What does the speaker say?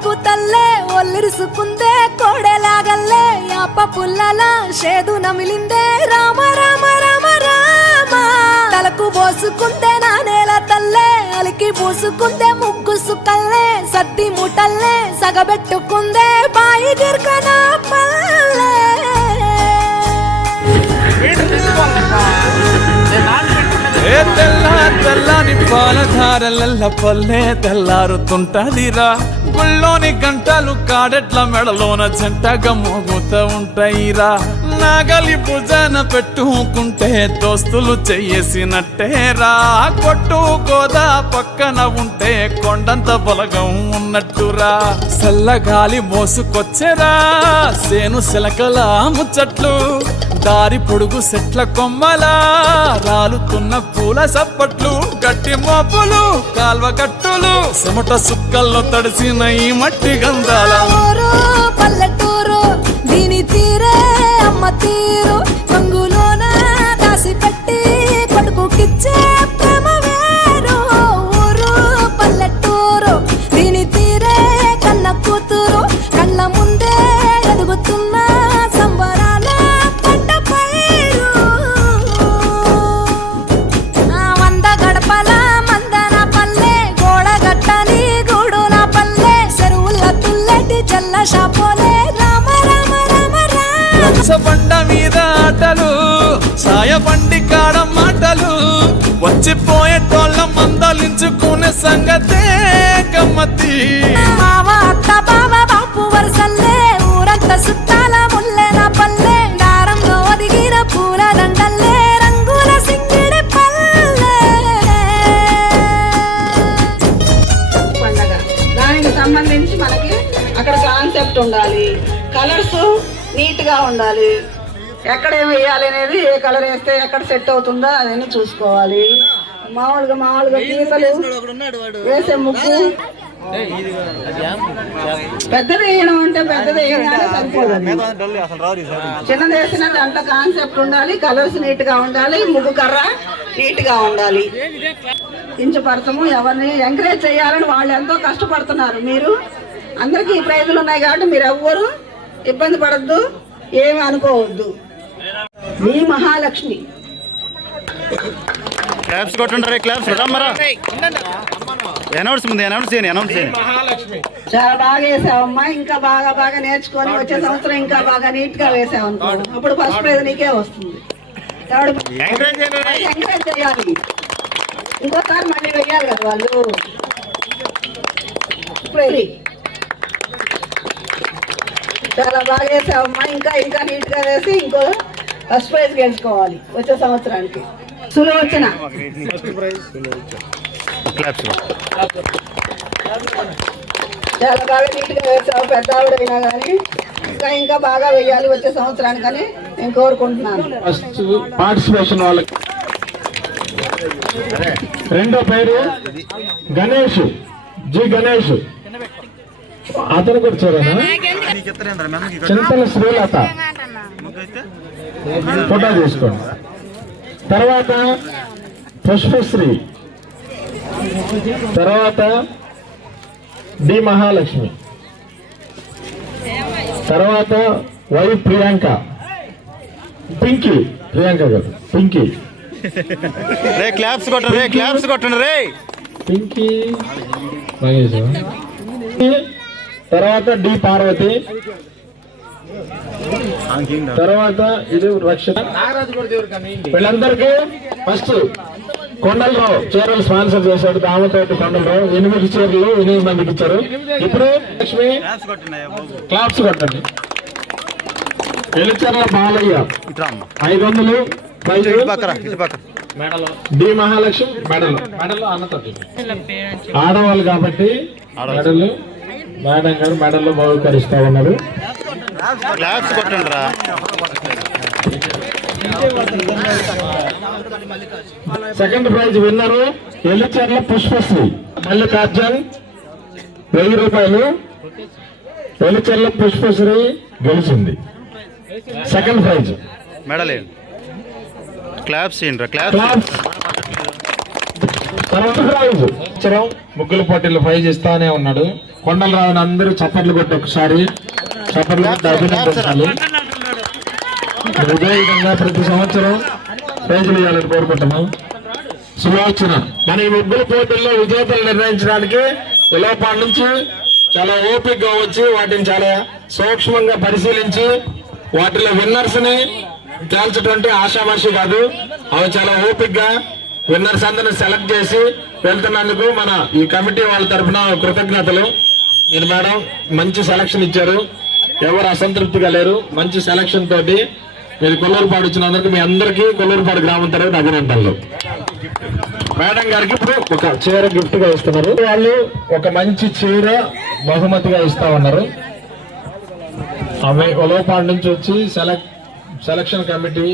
నీకు తల్లే ఒల్లిరుసుకుందే కోడెలాగల్లే యాప పుల్లల షేదు నమిలిందే. రామ రామ రామ రామ. తలకు పోసుకుందే నా నేల తల్లే అలికి పూసుకుందే ముగ్గు సుకల్లే సద్ది ముటల్లే సగబెట్టుకుందే బాయి గిర్కన పల్లె. ఏ తెల్ల తెల్లని పాలధారలల్ల పల్లె తెల్లారుతుంటదిరా. గుళ్ళోని గంటలు కాడెట్ల మెడలోన జంటగా మోగుతూ ఉంటాయిరా. నాగలి భుజాన పెట్టుకుంటే దోస్తులు చెయ్యేసినట్టేరా కొట్టు గోదా పక్కన ఉంటే కొండంత బలగం ఉన్నట్టురా. చల్లగాలి మోసుకొచ్చేరా. సేను సిలకల ముచ్చట్లు దారి పొడుగు సెట్ల కొమ్మలా. రాలుతున్న పూల సప్పట్లు గట్టి మోపులు కాల్వ కట్టులు చెమట సుక్కల్లో తడిసిన ఈ మట్టి గంధాల వచ్చిపోయేటోళ్ళ మందలించుకునే సంగతే గమ్మతి మావ అత్త బావ బాపు వరసల్లే. ఊరంతా సుట్టాల ముల్లె నా పల్లె. దారంలో ఒదిగిన పూల దండల్లే. రంగుల సింగిడి పల్లె. పండగ. దానికి సంబంధించి మనకి అక్కడ కాన్సెప్ట్ ఉండాలి. కలర్స్ నీట్గా ఉండాలి. ఎక్కడ ఏం వేయాలి అనేది ఏ కలర్ వేస్తే ఎక్కడ సెట్ అవుతుందో అదని చూసుకోవాలి. మామూలుగా మామూలుగా గీతలు వేసే ముగ్గు. పెద్దది వేయడం అంటే పెద్దది చిన్నది వేసిన దాంట్లో కాన్సెప్ట్ ఉండాలి కలర్స్ నీట్గా ఉండాలి ముగ్గు కర్ర నీట్గా ఉండాలి. కించపరచము ఎవరిని ఎంకరేజ్ చేయాలని వాళ్ళు ఎంతో కష్టపడుతున్నారు. మీరు అందరికీ ఈ ప్రైజులు ఉన్నాయి కాబట్టి మీరు ఎవ్వరు ఇబ్బంది పడద్దు ఏమి అనుకోవద్దు. మీ మహాలక్ష్మి. క్లాప్స్ కొట్టండి రే క్లాప్స్ రమ్మరా. అనౌన్స్ ముందు అనౌన్స్ చేయండి అనౌన్స్ చేయండి. చాలా బాగా వేసావమ్మా ఇంకా బాగా బాగా నేర్చుకొని వచ్చే సంవత్సరం ఇంకా బాగా నీట్గా వేసావు అనుకో అప్పుడు ఫస్ట్ ప్రైజ్ నీకే వస్తుంది. కాబట్టి ఎంకరేజ్ చేయాలి. ఇంకోసారి మళ్ళీ వెయ్యాలి కదా వాళ్ళు. చాలా బాగా వేసావమ్మా ఇంకా ఇంకా నీట్గా వేసి ఇంకో ఫస్ట్ ప్రైజ్ గెలుచుకోవాలి వచ్చే సంవత్సరానికి. సులోచన. చాలా బాగా నీట్గా వేసావు పెద్ద ఆవిడైనా కానీ ఇంకా ఇంకా బాగా వేయాలి వచ్చే సంవత్సరానికని నేను కోరుకుంటున్నాను. ఫస్ట్ పార్టిసిపేషన్ వాళ్ళకి. రెండో పేరు గణేష్. జి గణేష్. అతను కూడా చూడనా చింతల శ్రీలత. ఫోటో తీసుకోండి. తర్వాత పుష్పశ్రీ. తర్వాత డి మహాలక్ష్మి. తర్వాత వై ప్రియాంక. పింకీ ప్రియాంక గారు పింకీ. రే క్లాప్స్ కొట్టండి రే క్లాప్స్ కొట్టండి రే. పింకీ. తర్వాత డి పార్వతి. తర్వాత ఇది రక్షణ వీళ్ళందరికీ ఫస్ట్ కొండలరావు చీరలు స్పాన్సర్ చేశాడు దామతోటి కొండలరావు. ఎనిమిది చీరలు ఎనిమిది మందికి ఇచ్చారు. ఇప్పుడు లక్ష్మి క్లాప్స్ కొట్టండి. ఎలిచర్ల బాలయ్య. ఐదు వందలు డి మహాలక్ష్మి మెడలు. మెడలు అన్నతోటి ఆడవాళ్ళు కాబట్టి మెడలు. మేడం గారు మెడల్లో బహుకరిస్తా ఉన్నారు. క్లాప్స్ కొట్టండి రా second prize winner Yellicharla Pushpasri Mallikarjun వెయ్యి రూపాయలు. ఎల్లిచర్ల పుష్పశ్రీ గెలిచింది. Second prize medal. క్లాప్స్ తర్వాత ప్రైజ్ ముగ్గుల పోటీలు ప్రైజ్ ఇస్తానే ఉన్నాడు. కొండలరావుని అందరూ చప్పట్లు కొట్టి ఒకసారి చప్పట్లు కొట్టి అభినందించాలి ఇదే విధంగా ప్రతి సంవత్సరం ప్రైజులు కోరుకుంటున్నాం. సులోచన మన ఈ ముగ్గుల పోటీల్లో విజేతలు నిర్ణయించడానికి ఇలోపాటి నుంచి చాలా ఓపికగా వచ్చి వాటిని చాలా సూక్ష్మంగా పరిశీలించి వాటిలో విన్నర్స్ని తేల్చటువంటి ఆషామాషి కాదు. అవి చాలా ఓపికగా విన్నర్స్ అందరిని సెలెక్ట్ చేసి వెళ్తున్నందుకు మన ఈ కమిటీ వాళ్ళ తరఫున కృతజ్ఞతలు. మీరు మేడం మంచి సెలక్షన్ ఇచ్చారు. ఎవరు అసంతృప్తిగా లేరు. మంచి సెలక్షన్ తోటి మీరు కొల్లూరుపాడు వచ్చినందుకు మీ అందరికీ కొల్లూరుపాడు గ్రామం తరగతి అభినందనలు. మేడం గారికి ఇప్పుడు ఒక చీర గిఫ్ట్గా ఇస్తున్నారు. వాళ్ళు ఒక మంచి చీర బహుమతిగా ఇస్తా ఉన్నారు. ఆమె ఒలోపాడు నుంచి వచ్చి సెలెక్ట్ సెలక్షన్ కమిటీ